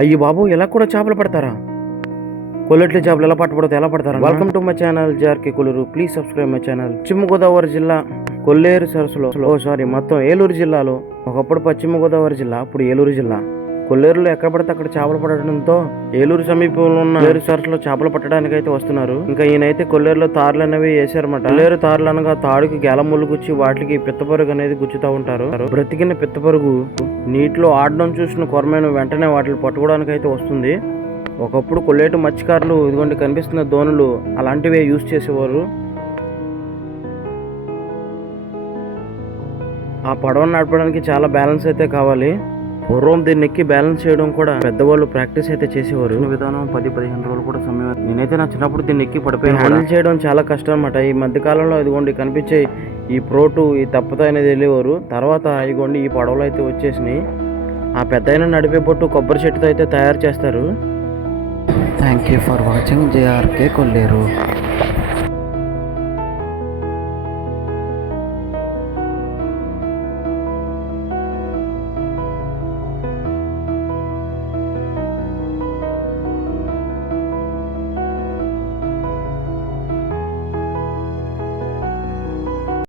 అయ్యి బాబు, ఇలా కూడా చేపలు పడతారా? కొల్లెట్ల చేపలు ఎలా పట్టబడతాయి, ఎలా పడతారా? Welcome to my channel Jarke Kolluru. Please subscribe my channel. పశ్చిమ గోదావరి జిల్లా కొల్లేరు సరస్సులో మొత్తం ఏలూరు జిల్లాలో, ఒకప్పుడు పశ్చిమ గోదావరి జిల్లా, ఇప్పుడు ఏలూరు జిల్లా కొల్లేరులో ఎక్కడ పడితే అక్కడ చేపలు పట్టడంతో ఏలూరు సమీపంలో ఉన్న కొల్లేరు సరస్సులో చేపలు పట్టడానికి అయితే వస్తున్నారు. ఇంకా ఈయనైతే కొల్లేరులో తార్లు అనేవి వేసారన్నమాట. కొల్లేరు తార్లు అనగా తాడుకి గెల ముళ్ళు గుచ్చి వాటికి పిత్తపరుగు అనేది గుచ్చుతా ఉంటారు. బ్రతికిన పిత్తపరుగు నీటిలో ఆడడం చూసిన కొరమైన వెంటనే వాటిని పట్టుకోవడానికి అయితే వస్తుంది. ఒకప్పుడు కొల్లేటు మత్స్యకారులు ఇదిగోండి కనిపిస్తున్న దోణులు అలాంటివే యూజ్ చేసేవారు. ఆ పడవను నడపడానికి చాలా బ్యాలెన్స్ అయితే కావాలి. పూర్వం దీన్ని ఎక్కి బ్యాలెన్స్ చేయడం కూడా పెద్దవాళ్ళు ప్రాక్టీస్ అయితే చేసేవారు. విధానం 10-15 రోజులు కూడా సమయం. నేనైతే నా చిన్నప్పుడు దీన్ని ఎక్కి పడిపోయి హ్యాండిల్ చేయడం చాలా కష్టం అనమాట. ఈ మధ్య కాలంలో ఇదిగోండి కనిపించే ఈ ప్రోటు, ఈ తప్పతో అనేది వెళ్ళేవారు. తర్వాత ఇదిగోండి ఈ పడవలు అయితే వచ్చేసినాయి. ఆ పెద్ద నడిపే పొట్టు కొబ్బరి చెట్టుతో అయితే తయారు చేస్తారు. Thank you for watching JRK Kolleru.